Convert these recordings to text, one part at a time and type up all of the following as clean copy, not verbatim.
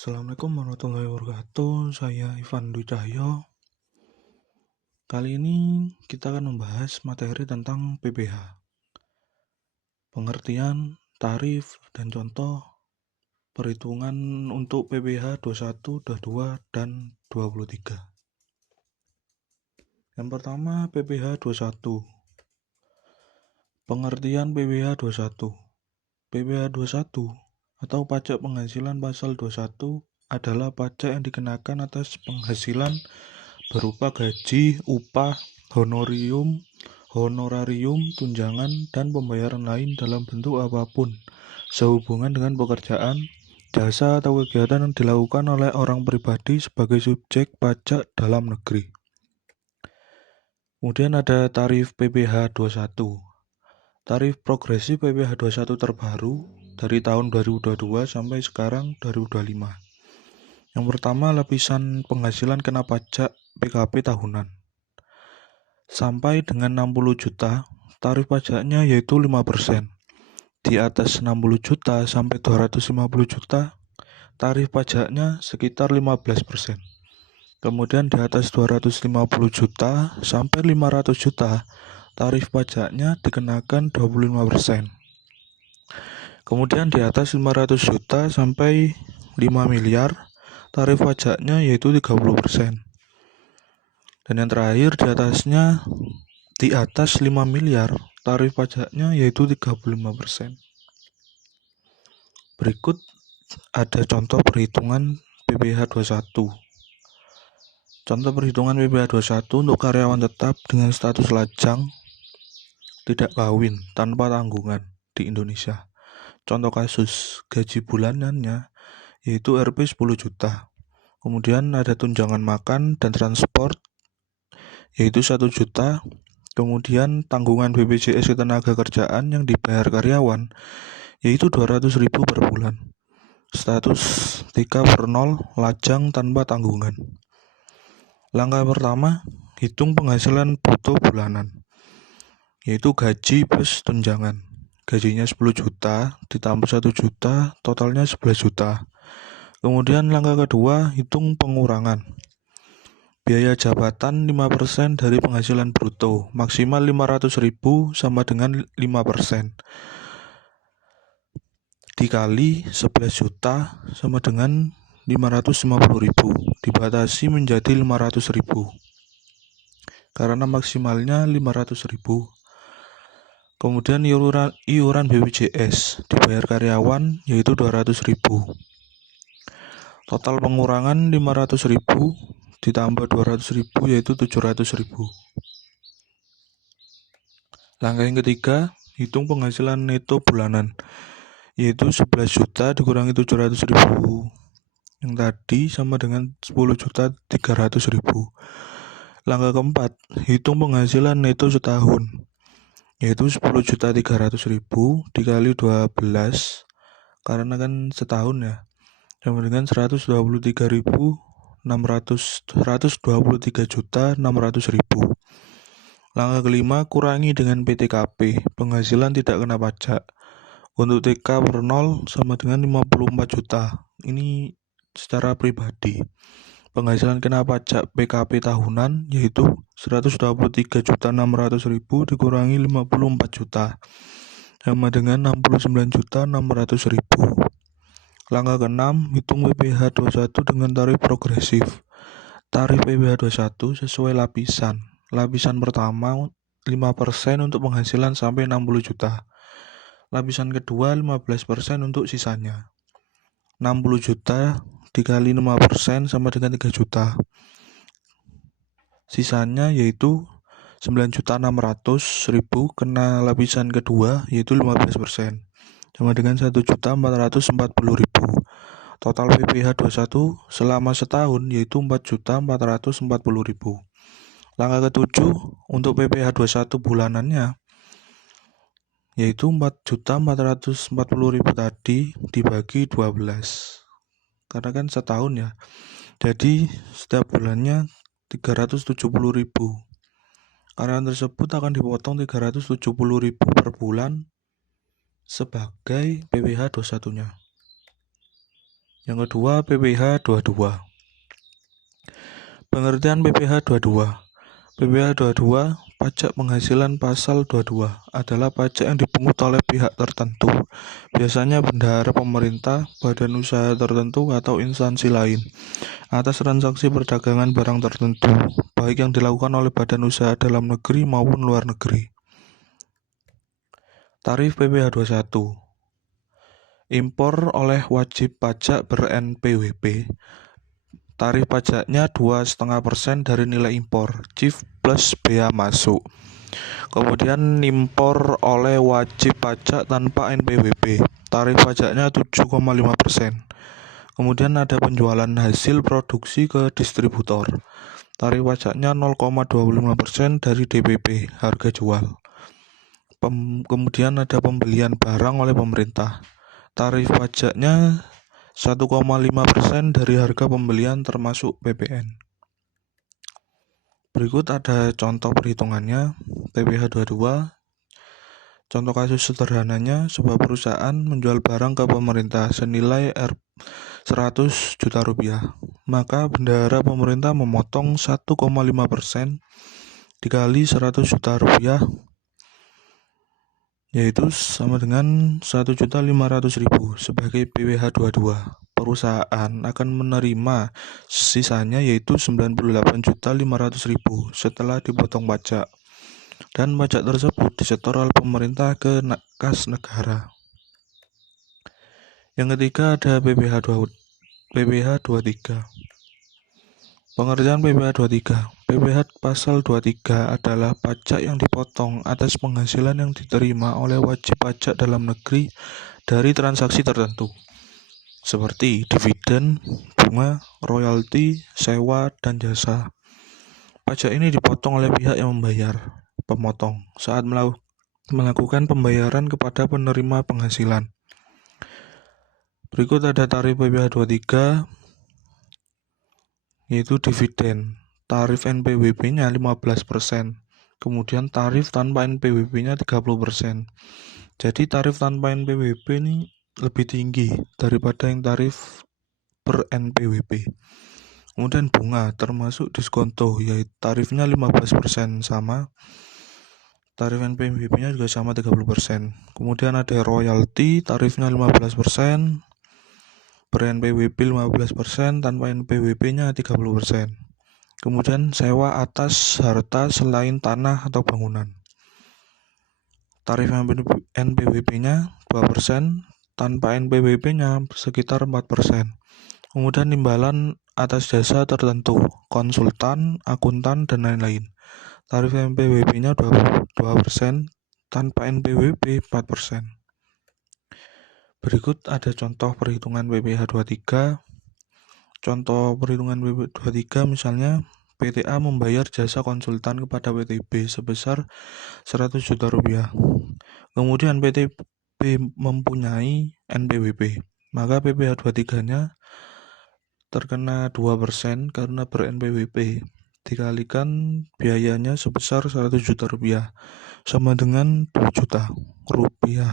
Assalamualaikum warahmatullahi wabarakatuh. Saya Ivan Dwi Cahyo. Kali ini kita akan membahas materi tentang PPh. Pengertian, tarif, dan contoh perhitungan untuk PPh 21, 22, dan 23. Yang pertama, PPh 21. Pengertian PPh 21. PPh 21 atau pajak penghasilan pasal 21 adalah pajak yang dikenakan atas penghasilan berupa gaji, upah, honorarium, tunjangan, dan pembayaran lain dalam bentuk apapun sehubungan dengan pekerjaan, jasa, atau kegiatan yang dilakukan oleh orang pribadi sebagai subjek pajak dalam negeri. Kemudian ada tarif PPh 21. Tarif progresif PPh 21 terbaru dari tahun 2022 sampai sekarang 2025. Yang pertama, lapisan penghasilan kena pajak PKP tahunan. Sampai dengan 60 juta, tarif pajaknya yaitu 5%. Di atas 60 juta sampai 250 juta, tarif pajaknya sekitar 15%. Kemudian di atas 250 juta sampai 500 juta, tarif pajaknya dikenakan 25%. Kemudian di atas 500 juta sampai 5 miliar, tarif pajaknya yaitu 30%. Dan yang terakhir di atas 5 miliar, tarif pajaknya yaitu 35%. Berikut ada contoh perhitungan PPh 21. Contoh perhitungan PPh 21 untuk karyawan tetap dengan status lajang tidak kawin tanpa tanggungan di Indonesia. Contoh kasus, gaji bulanannya yaitu Rp 10 juta. Kemudian ada tunjangan makan dan transport yaitu 1 juta. Kemudian tanggungan BPJS Ketenagakerjaan yang dibayar karyawan yaitu 200.000 per bulan. Status 3/0 lajang tanpa tanggungan. Langkah pertama, hitung penghasilan bruto bulanan yaitu gaji plus tunjangan. Gajinya 10 juta ditambah 1 juta, totalnya 11 juta. Kemudian langkah kedua, hitung pengurangan. Biaya jabatan 5% dari penghasilan bruto, maksimal 500.000 sama dengan 5%. Dikali 11 juta sama dengan 550.000, dibatasi menjadi 500.000. Karena maksimalnya 500.000. Kemudian iuran BPJS dibayar karyawan yaitu 200.000. Total pengurangan 500.000 ditambah 200.000 yaitu 700.000. Langkah yang ketiga, hitung penghasilan neto bulanan yaitu 11 juta dikurangi 700.000 yang tadi sama dengan 10.300.000. Langkah keempat, hitung penghasilan neto setahun yaitu 10.300.000 dikali 12 karena kan setahun ya, sama dengan 123.600.000. Langkah kelima, kurangi dengan PTKP, penghasilan tidak kena pajak. Untuk TK/0 sama dengan 54 juta. Ini secara pribadi. Penghasilan kena pajak PKP tahunan yaitu 123.600.000 dikurangi 54 juta sama dengan 69.600.000. Langkah ke-6, hitung PPh 21 dengan tarif progresif. Tarif PPh 21 sesuai lapisan. Lapisan pertama 5% untuk penghasilan sampai 60 juta. Lapisan kedua 15% untuk sisanya. 60 juta dikali 5% sama dengan 3 juta. Sisanya yaitu 9.600.000 kena lapisan kedua yaitu 15%. Sama dengan 1.440.000. Total PPh 21 selama setahun yaitu 4.440.000. Langkah ketujuh, untuk PPh 21 bulanannya yaitu 4.440.000 tadi dibagi 12. Karena kan setahun ya. Jadi setiap bulannya 370.000. Karyawan tersebut akan dipotong 370.000 per bulan sebagai PPh 21-nya. Yang kedua, PPh 22. Pengertian PPh 22. PPh 22, pajak penghasilan pasal 22, adalah pajak yang dipungut oleh pihak tertentu, biasanya bendahara pemerintah, badan usaha tertentu, atau instansi lain, atas transaksi perdagangan barang tertentu, baik yang dilakukan oleh badan usaha dalam negeri maupun luar negeri. Tarif PPh 21. Impor oleh wajib pajak ber-NPWP. Tarif pajaknya 2,5% dari nilai impor, CIF plus bea masuk. Kemudian impor oleh wajib pajak tanpa NPWP. Tarif pajaknya 7,5%. Kemudian ada penjualan hasil produksi ke distributor. Tarif pajaknya 0,25% dari DPP, harga jual. Kemudian ada pembelian barang oleh pemerintah. Tarif pajaknya 1,5% dari harga pembelian termasuk PPN. Berikut ada contoh perhitungannya. PPh 22. Contoh kasus sederhananya, sebuah perusahaan menjual barang ke pemerintah senilai 100 juta rupiah. Maka bendahara pemerintah memotong 1,5% dikali 100 juta rupiah, yaitu sama dengan 1.500.000 sebagai PPh 22. Perusahaan akan menerima sisanya, yaitu 98.500.000 setelah dipotong pajak, dan pajak tersebut disetor oleh pemerintah ke kas negara. Yang ketiga ada PPh 23. Pengertian PPh 23. PPh pasal 23 adalah pajak yang dipotong atas penghasilan yang diterima oleh wajib pajak dalam negeri dari transaksi tertentu, seperti dividen, bunga, royalti, sewa, dan jasa. Pajak ini dipotong oleh pihak yang membayar, pemotong, saat melakukan pembayaran kepada penerima penghasilan. Berikut ada tarif PPh 23, yaitu dividen. Tarif NPWP-nya 15%, kemudian tarif tanpa NPWP-nya 30%. Jadi tarif tanpa NPWP ini lebih tinggi daripada yang tarif per NPWP. Kemudian bunga termasuk diskonto, yaitu tarifnya 15% sama. Tarif NPWP-nya juga sama 30%. Kemudian ada royalti, tarifnya 15%, per NPWP 15%, tanpa NPWP-nya 30%. Kemudian sewa atas harta selain tanah atau bangunan. Tarif NPWP-nya 2%, tanpa NPWP-nya sekitar 4%. Kemudian imbalan atas jasa tertentu, konsultan, akuntan, dan lain-lain. Tarif NPWP-nya 2%, tanpa NPWP 4%. Berikut ada contoh perhitungan PPh 23. Contoh perhitungan PPh 23 misalnya, PTA membayar jasa konsultan kepada PTB sebesar 100 juta rupiah. Kemudian PTB mempunyai NPWP, maka PPh 23-nya terkena 2% karena ber-NPWP, dikalikan biayanya sebesar 100 juta rupiah, sama dengan 2 juta rupiah.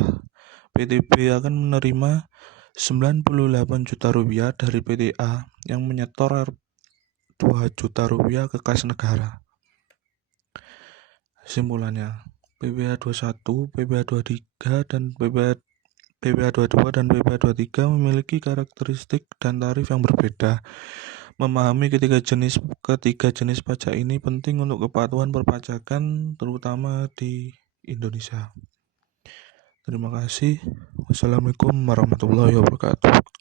PTB akan menerima 98 juta rupiah dari PTA yang menyetor 2 juta rupiah ke kas negara. Kesimpulannya, PPh 21, PPh 23, dan PPh 22 dan PPh 23 memiliki karakteristik dan tarif yang berbeda. Memahami ketiga jenis pajak ini penting untuk kepatuhan perpajakan, terutama di Indonesia. Terima kasih. Wassalamualaikum warahmatullahi wabarakatuh.